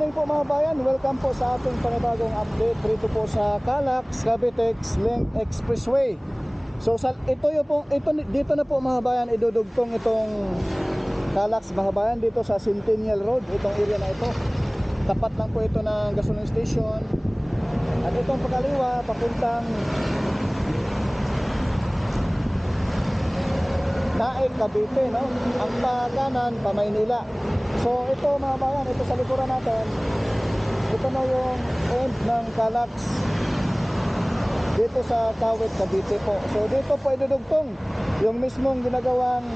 morning po mga bayan, welcome po sa ating panibagong update dito po sa Calax Cavitex Link Expressway. So dito na po mga bayan idudugtong itong Calax mga bayan dito sa Centennial Road, itong area na ito. Tapat lang po ito ng gasoline station. At itong pakaliwa papuntang Naik, Cavite, no? Ang pakanan pa Maynila. So ito mga bayan, ito sa likuran natin, ito na yung end ng Calax dito sa Kawit, Cavite po. So dito po idudugtong yung mismong ginagawang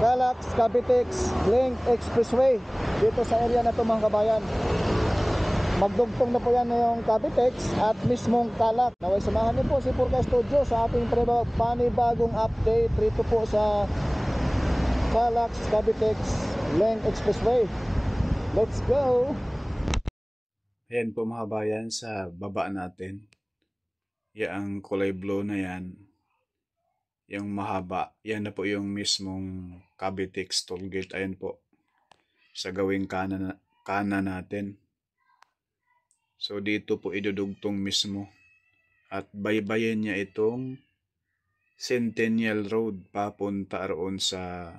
Calax Cavitex Link Expressway dito sa area na ito mga kabayan. Magdugtong na po yan yung Cavitex at mismong Calax. Naway samahan niyo po si Purka Studio sa ating panibagong update rito po sa Calax Cavitex Link Expressway. Let's go! Ayan po mga bayan, sa baba natin. Yang kulay blue na yan, yung mahaba, yan na po yung mismong Cavitex tollgate. Ayan po, sa gawing kanan natin. So dito po idudugtong mismo. At baybayin niya itong Centennial Road papunta roon sa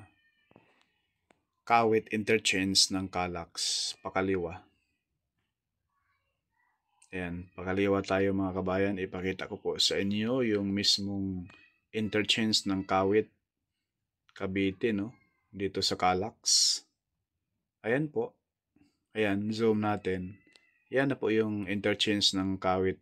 Kawit Interchange ng Calax, pakaliwa. Ayan, pakaliwa tayo mga kabayan. Ipakita ko po sa inyo yung mismong interchange ng Kawit, Cavite, no? Dito sa Calax. Ayan po. Ayan, zoom natin. Yan na po yung interchange ng Kawit.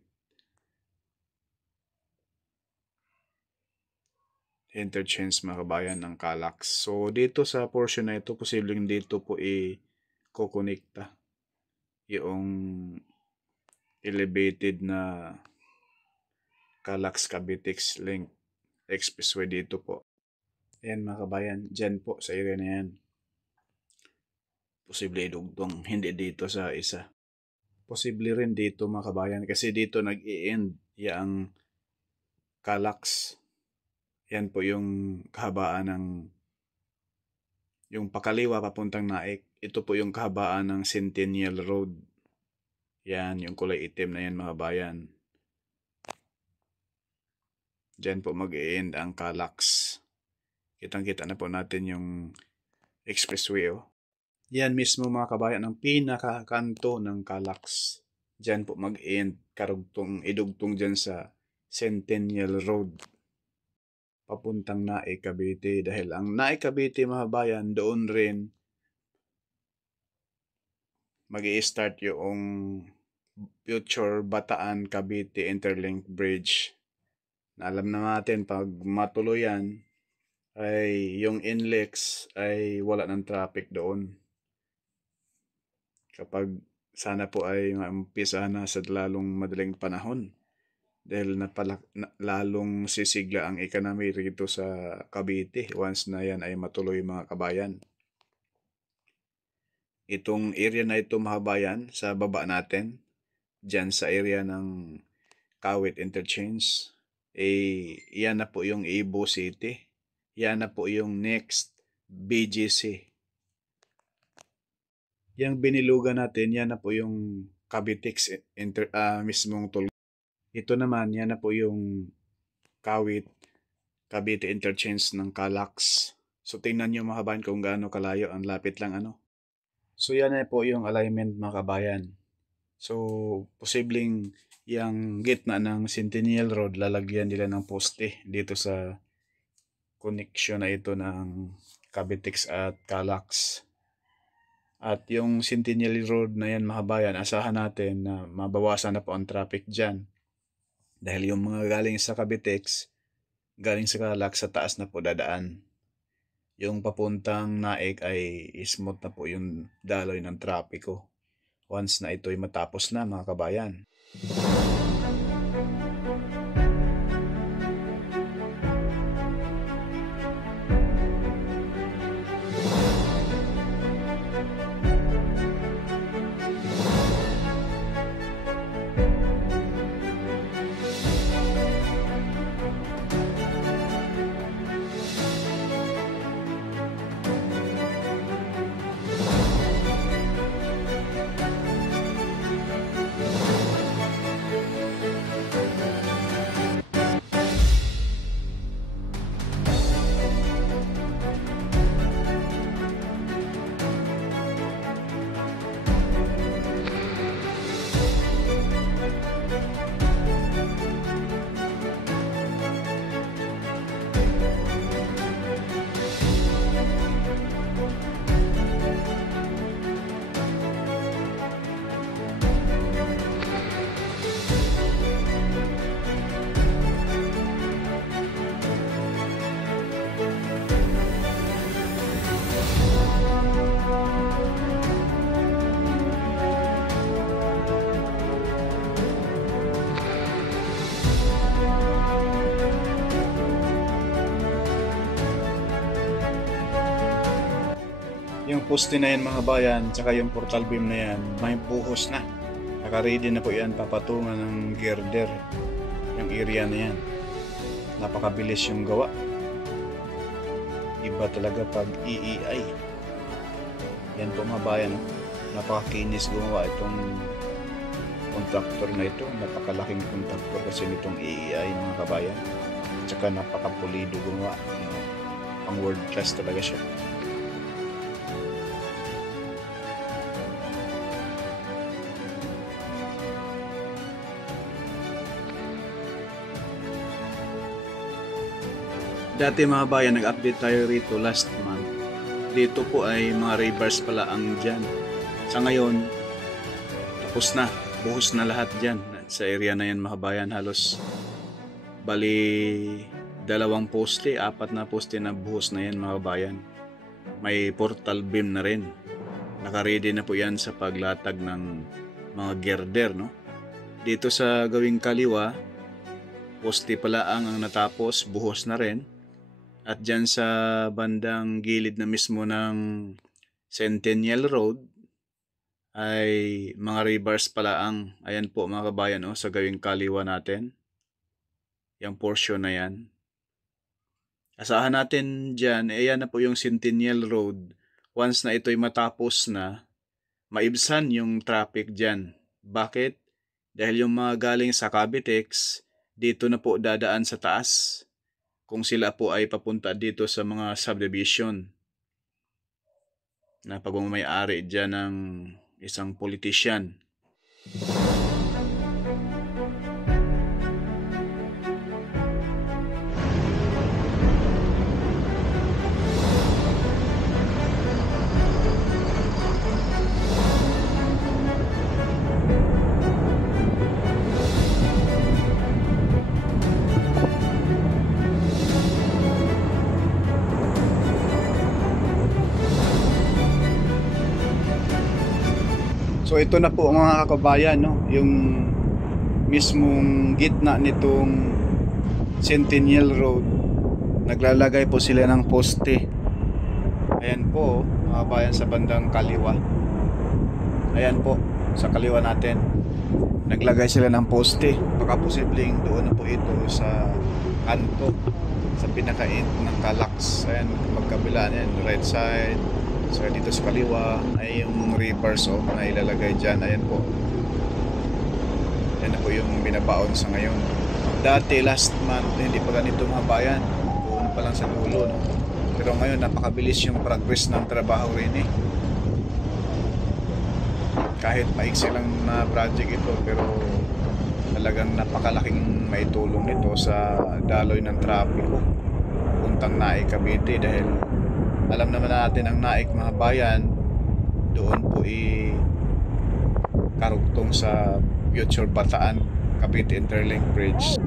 Interchange mga kabayan ng Calax. So dito sa portion na ito, posibleng dito po i-kukonekta yung elevated na Calax Cavitex Link Expressway dito po. Ayan mga kabayan, dyan po sa area na yan. Posible idugtong, hindi dito sa isa. Posible rin dito mga kabayan kasi dito nag-i-end yung Calax. Yan po yung kahabaan ng yung pakaliwa papuntang Naik. Ito po yung kahabaan ng Centennial Road. Yan, yung kulay itim na yan mga bayan. Diyan po mag-i-end ang Calax. Kitang-kita na po natin yung expressway. Oh. Yan mismo mga kabayan ang pinakakanto ng Calax. Diyan po mag-i-end, idugtong dyan sa Centennial Road papuntang Naik, Cavite. Dahil ang Naik, Cavite mga bayan, doon rin mag-i-start yung future Bataan Cavite Interlink Bridge. Na alam na natin pag matuloy yan ay yung NLEX ay wala ng traffic doon. Kapag sana po ay maumpisa na sa lalong madaling panahon. Dahil lalong sisigla ang economy rito sa Cavite once na yan ay matuloy mga kabayan. Itong area na ito mga kabayan sa baba natin, dyan sa area ng Kawit Interchange, yan na po yung Ibo City. Yan na po yung next BGC. Yang binilugan natin, yan na po yung Cavitex mismong toll. Ito naman, yan na po yung Kawit Cavite Interchange ng Calax. So tingnan nyo mga kabayan kung gaano kalayo, ang lapit lang ano. So yan na po yung alignment mga kabayan. So posibleng yung gitna ng Centennial Road, lalagyan nila ng poste dito sa connection na ito ng Cavitex at Calax. At yung Centennial Road na yan mga kabayan, asahan natin na mabawasan na po ang traffic dyan. Dahil yung mga galing sa Cavitex, galing sa Calax, sa taas na po dadaan. Yung papuntang Naik ay smooth na po yung daloy ng trapiko. Once na ito'y matapos na mga kabayan. Yung poste na yan mga bayan, tsaka yung portal beam na yan, may buhos na. Naka-ready na po yan, papatungan ng girder. Yung area na yan. Napakabilis yung gawa. Iba talaga pag EEI. Yan po mga bayan. Napakakinis gumawa itong contractor na ito. Napakalaking contractor kasi nitong EEI mga kabayan. At saka napakapulido gumawa. Pang world class talaga siya. Dati mga bayan, nag-update tayo rito last month. Dito po ay mga rebars pala ang dyan. Sa ngayon, tapos na. Buhos na lahat dyan. Sa area na yan mga bayan, halos bali 2 poste, 4 na poste na buhos na yan mga bayan. May portal beam na rin. Naka-ready na po yan sa paglatag ng mga girder, no? Dito sa gawing kaliwa, poste pala ang natapos, buhos na rin. At dyan sa bandang gilid na mismo ng Centennial Road ay mga rebars pala ang, ayan po mga kabayan, sa gawing kaliwa natin. Yung portion na yan. Asahan natin dyan, ayan na po yung Centennial Road. Once na ito'y matapos na, maibsan yung traffic dyan. Bakit? Dahil yung mga galing sa Cavitex, dito na po dadaan sa taas. Kung sila po ay papunta dito sa mga subdivision na pagmamayari dyan ng isang politician. So ito na po mga kabayan, no? Yung mismong gitna nitong Centennial Road. Naglalagay po sila ng poste. Ayan po mga kabayan sa bandang kaliwa. Ayan po sa kaliwa natin. Naglagay sila ng poste. Baka posibleng doon na po ito sa kanto, sa pinaka-end ng Calax. Ayan, magkabila yan, right side. So dito sa kaliwa ay yung reverse na ilalagay dyan. Ayan po. Yan na po yung binabaon sa ngayon. Dati last month hindi pa ganito mga bayan. Doon pa lang sa dulo, no? Pero ngayon napakabilis yung progress ng trabaho rin eh. Kahit maiksi lang na project ito, pero talagang napakalaking maitulong nito sa daloy ng trapiko puntang Naik, Cavite, dahil alam naman natin ang Naik mga bayan, doon po karugtong sa future Bataan Cavite Interlink Bridge.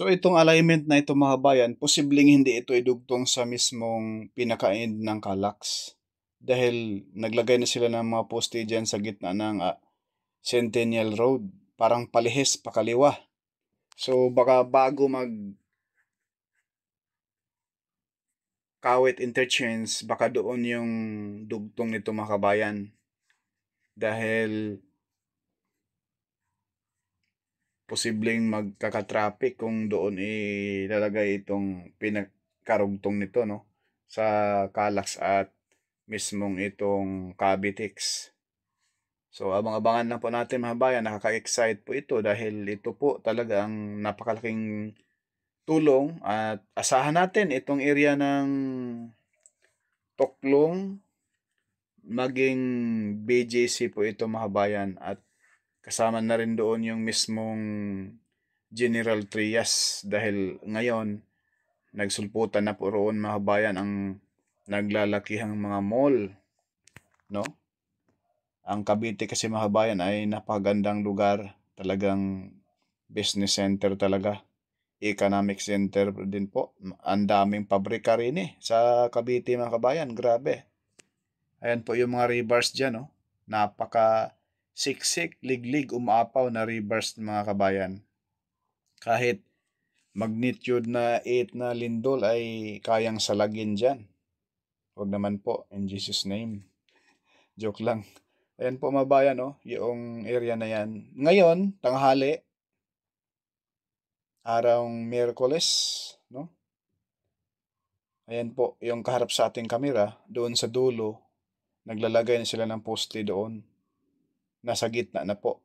So itong alignment na ito mga bayan, posibleng hindi ito idugtong sa mismong pinaka-end ng Calax. Dahil naglagay na sila ng mga poste dyan sa gitna ng Centennial Road. Parang palihis, pakaliwa. So baka bago Kawit interchange, baka doon yung dugtong nito mga kabayan. Dahil posibleng magkaka-traffic kung doon ilalagay itong pinagkarugtong nito, no, sa Calax at mismong itong Cavitex. So abang-abangan lang po natin mga bayan, nakaka-excite po ito dahil ito po talaga ang napakalaking tulong at asahan natin itong area ng Toklong maging BGC po ito mga bayan, at kasama na rin doon yung mismong General Trias dahil ngayon nagsulputan na po roon mga bayan ang naglalakihang mga mall, no? Ang Cavite kasi mga bayan ay napakagandang lugar, talagang business center talaga, economic center din po. Ang daming pabrika rin sa Cavite mga kabayan, grabe. Ayan po yung mga rebars dyan, no? Napaka siksik, liglig, umaapaw na rebars mga kabayan. Kahit magnitude na 8 na lindol ay kayang salagin dyan. Huwag naman po, in Jesus name. Joke lang. Ayan po mga bayan, no? Yung area na yan. Ngayon, tanghali, araw Miyerkules, no? Ayan po, yung kaharap sa ating kamera, doon sa dulo, naglalagay na sila ng poste doon. Nasa gitna na po.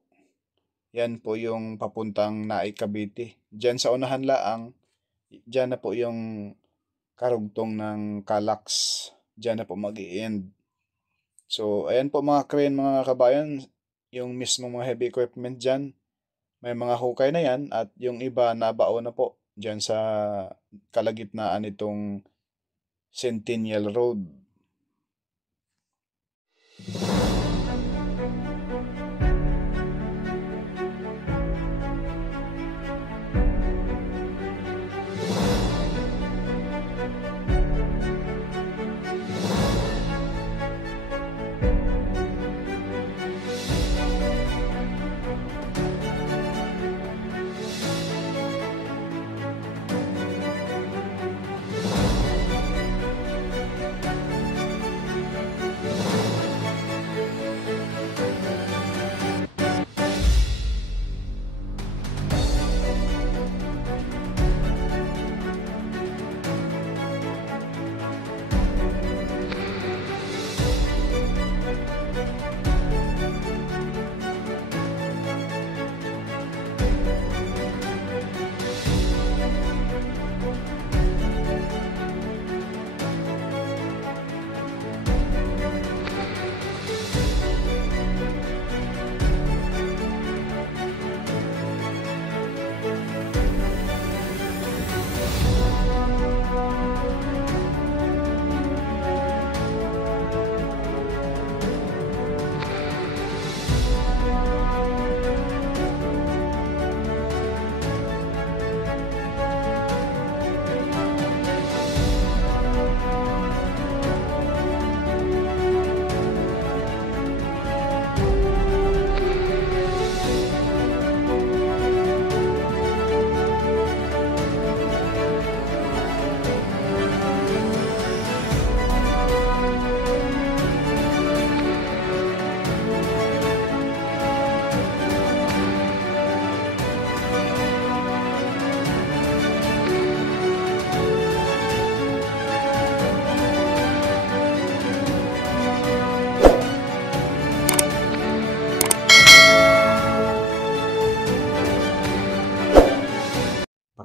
Yan po yung papuntang Naik, Cavite. Diyan sa unahan laang, diyan na po yung karugtong ng Calax. Diyan na po mag-i-end. So, ayan po mga crane mga kabayan, yung mismong mga heavy equipment dyan. May mga hukay na yan at yung iba nabao na po dyan sa kalagitnaan nitong Centennial Road.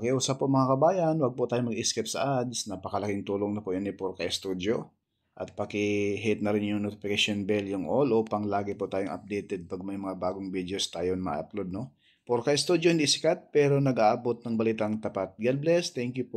Pakiusap po mga kabayan, huwag po tayo mag-skip sa ads. Napakalaking tulong na po yan ni 4K Studio. At paki-hit na rin yung notification bell, yung all, upang lagi po tayong updated pag may mga bagong videos tayo ma-upload, no? 4K Studio hindi sikat pero nag-aabot ng balitang tapat. God bless, thank you po.